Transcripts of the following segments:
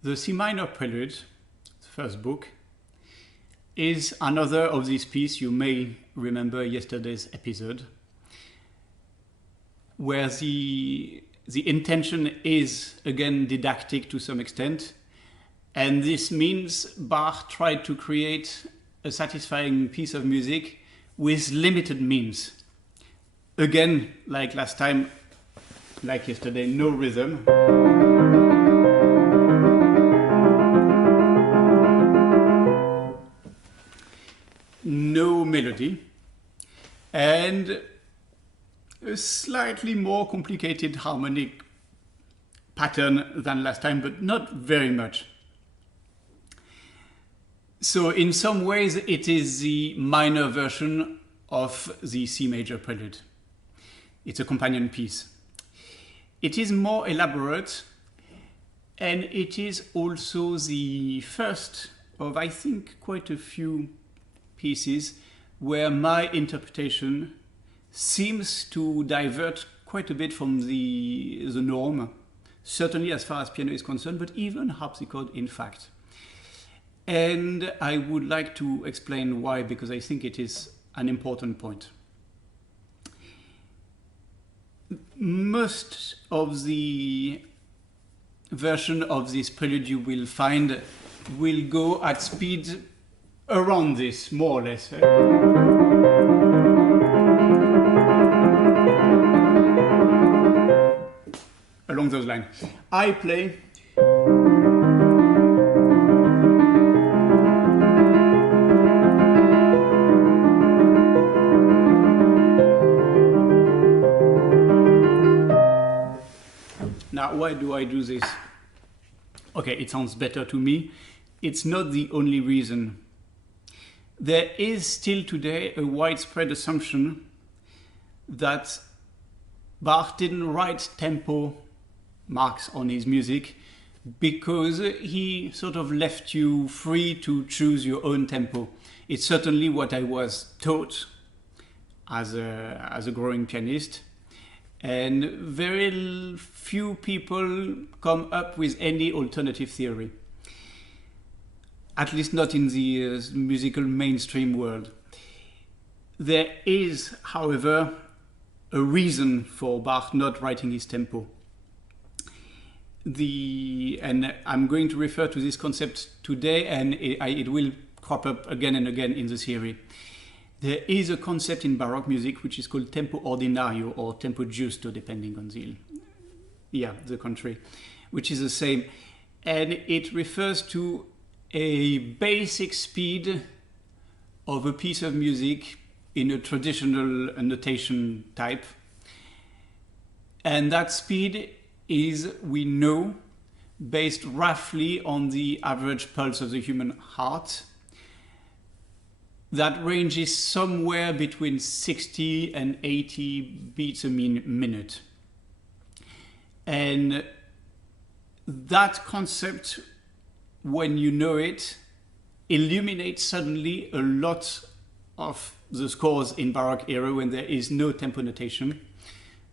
The C minor Prelude, the first book, is another of these pieces. You may remember yesterday's episode, where the intention is again didactic to some extent, and this means Bach tried to create a satisfying piece of music with limited means. Again, like last time, like yesterday, no rhythm. No melody, and a slightly more complicated harmonic pattern than last time, but not very much. So in some ways it is the minor version of the C major Prelude. It's a companion piece. It is more elaborate, and it is also the first of, I think, quite a few pieces where my interpretation seems to divert quite a bit from the norm, certainly as far as piano is concerned, but even harpsichord in fact. And I would like to explain why, because I think it is an important point. Most of the version of this prelude you will find will go at speed around this, more or less. Along those lines. I play Now, why do I do this? Okay, it sounds better to me. It's not the only reason. There is still today a widespread assumption that Bach didn't write tempo marks on his music because he sort of left you free to choose your own tempo. It's certainly what I was taught as a growing pianist, and very few people come up with any alternative theory. At least not in the musical mainstream world. There is, however, a reason for Bach not writing his tempo. And I'm going to refer to this concept today, and it will crop up again and again in the theory. There is a concept in Baroque music which is called tempo ordinario or tempo giusto, depending on the country, which is the same. And it refers to a basic speed of a piece of music in a traditional notation type. And that speed is, we know, based roughly on the average pulse of the human heart. That ranges somewhere between 60 and 80 beats a minute. And that concept, when you know it, illuminates suddenly a lot of the scores in Baroque era when there is no tempo notation,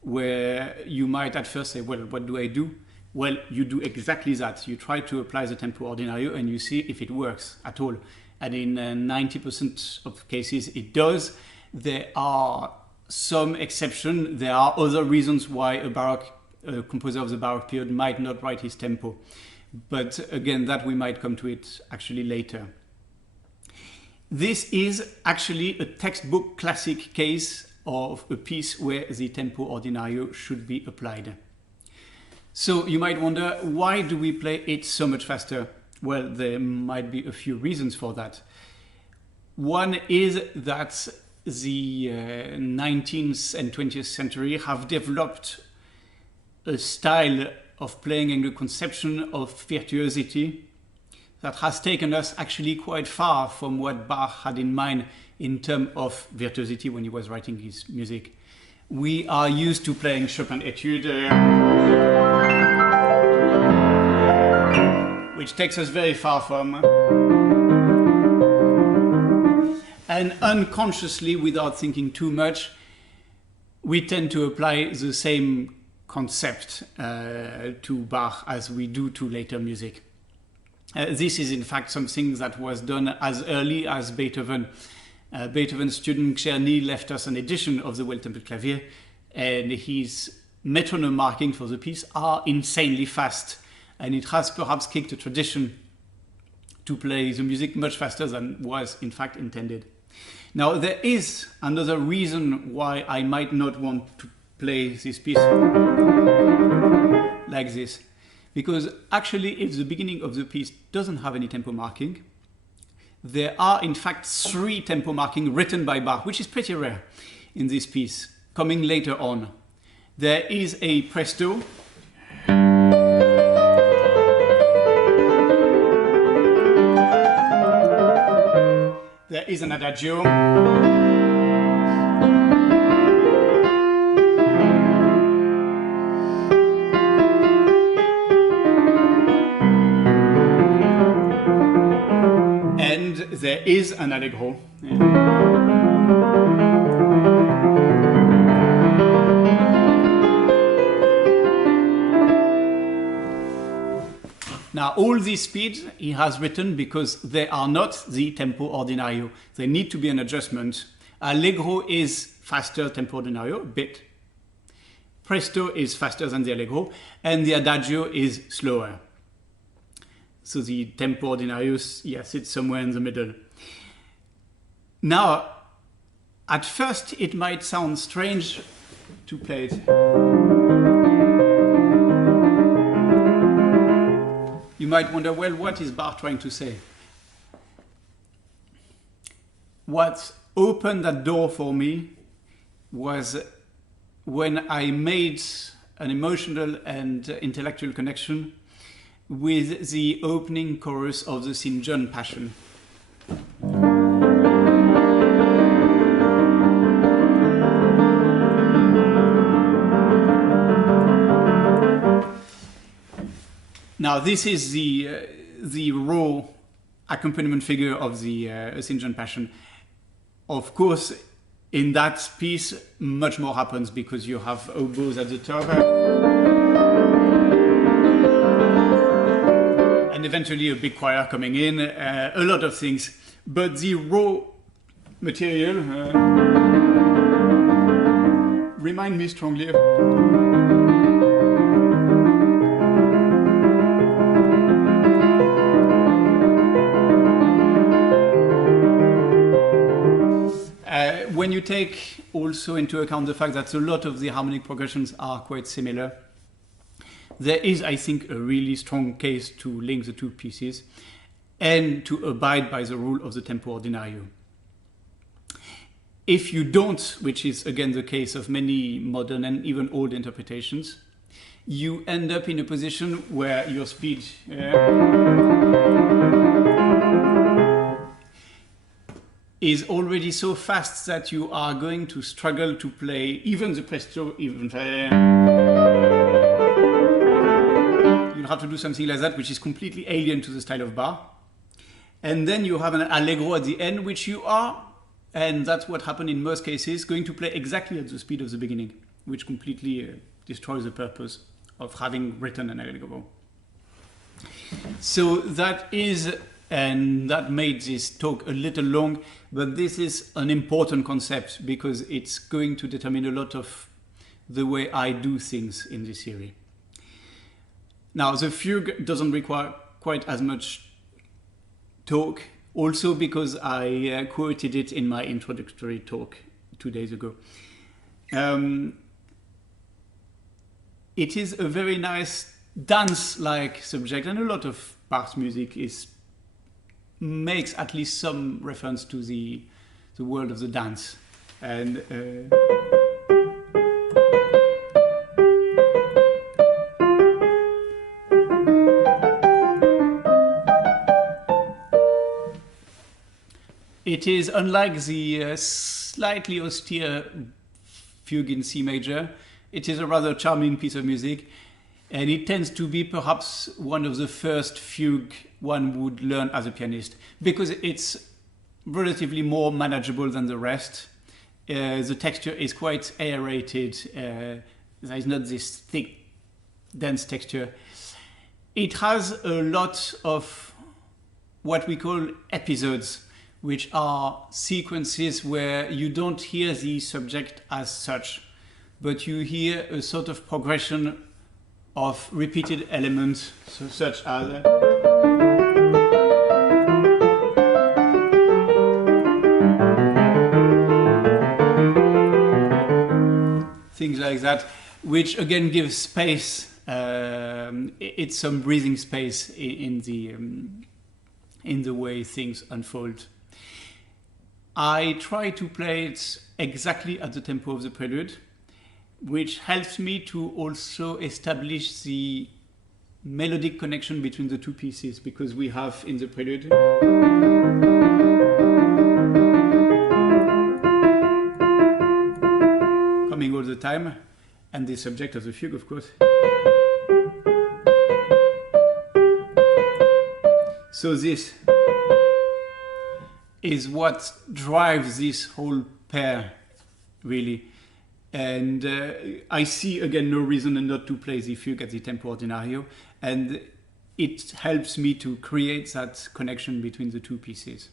where you might at first say, well, what do I do? Well, you do exactly that. You try to apply the tempo ordinario and you see if it works at all. And in 90% of cases it does. There are some exceptions. There are other reasons why a composer of the Baroque period might not write his tempo. But again, that we might come to it actually later. This is actually a textbook classic case of a piece where the tempo ordinario should be applied. So you might wonder, why do we play it so much faster? Well, there might be a few reasons for that. One is that the 19th and 20th century have developed a style of playing and a conception of virtuosity that has taken us actually quite far from what Bach had in mind in terms of virtuosity when he was writing his music. We are used to playing Chopin Etude, which takes us very far from. And unconsciously, without thinking too much, we tend to apply the same concept to Bach as we do to later music. This is in fact something that was done as early as Beethoven. Beethoven's student Czerny left us an edition of the Well Tempered Clavier, and his metronome marking for the piece are insanely fast, and it has perhaps kicked a tradition to play the music much faster than was in fact intended. Now, there is another reason why I might not want to play this piece like this. Because actually, if the beginning of the piece doesn't have any tempo marking, there are in fact 3 tempo markings written by Bach, which is pretty rare in this piece, coming later on. There is a presto, there is an adagio, and there is an allegro. Now, all these speeds he has written because they are not the tempo ordinario. They need to be an adjustment. Allegro is faster tempo ordinario, a bit. Presto is faster than the allegro, and the adagio is slower. So the tempo ordinario, yes, it's somewhere in the middle. Now, at first it might sound strange to play it. You might wonder, well, what is Bach trying to say? What opened that door for me was when I made an emotional and intellectual connection with the opening chorus of the St. John Passion. Now, this is the raw accompaniment figure of the St. John Passion. Of course, in that piece, much more happens because you have oboes at the top, and eventually a big choir coming in, a lot of things. But the raw material remind me strongly of when you take also into account the fact that a lot of the harmonic progressions are quite similar, there is, I think, a really strong case to link the two pieces and to abide by the rule of the tempo ordinario. If you don't, which is again the case of many modern and even old interpretations, you end up in a position where your speed is already so fast that you are going to struggle to play even the presto, even you'll have to do something like that, which is completely alien to the style of Bach. And then you have an allegro at the end, which you are, and that's what happened in most cases, going to play exactly at the speed of the beginning, which completely destroys the purpose of having written an allegro. So that is, and that made this talk a little long, but this is an important concept because it's going to determine a lot of the way I do things in this series. Now, the fugue doesn't require quite as much talk, also because I quoted it in my introductory talk 2 days ago. It is a very nice dance-like subject, and a lot of Bach's music makes at least some reference to the world of the dance. And it is unlike the slightly austere fugue in C major. It is a rather charming piece of music, and it tends to be perhaps one of the first fugue one would learn as a pianist because it's relatively more manageable than the rest. The texture is quite aerated. There is not this thick, dense texture. It has a lot of what we call episodes, which are sequences where you don't hear the subject as such, but you hear a sort of progression of repeated elements, so such as things like that, which again gives space. It's some breathing space in the way things unfold. I try to play it exactly at the tempo of the prelude, which helps me to also establish the melodic connection between the two pieces, because we have in the prelude coming all the time, and the subject of the fugue, of course. So this is what drives this whole pair, really. And I see, again, no reason not to play the fugue at the tempo ordinario. And it helps me to create that connection between the two pieces.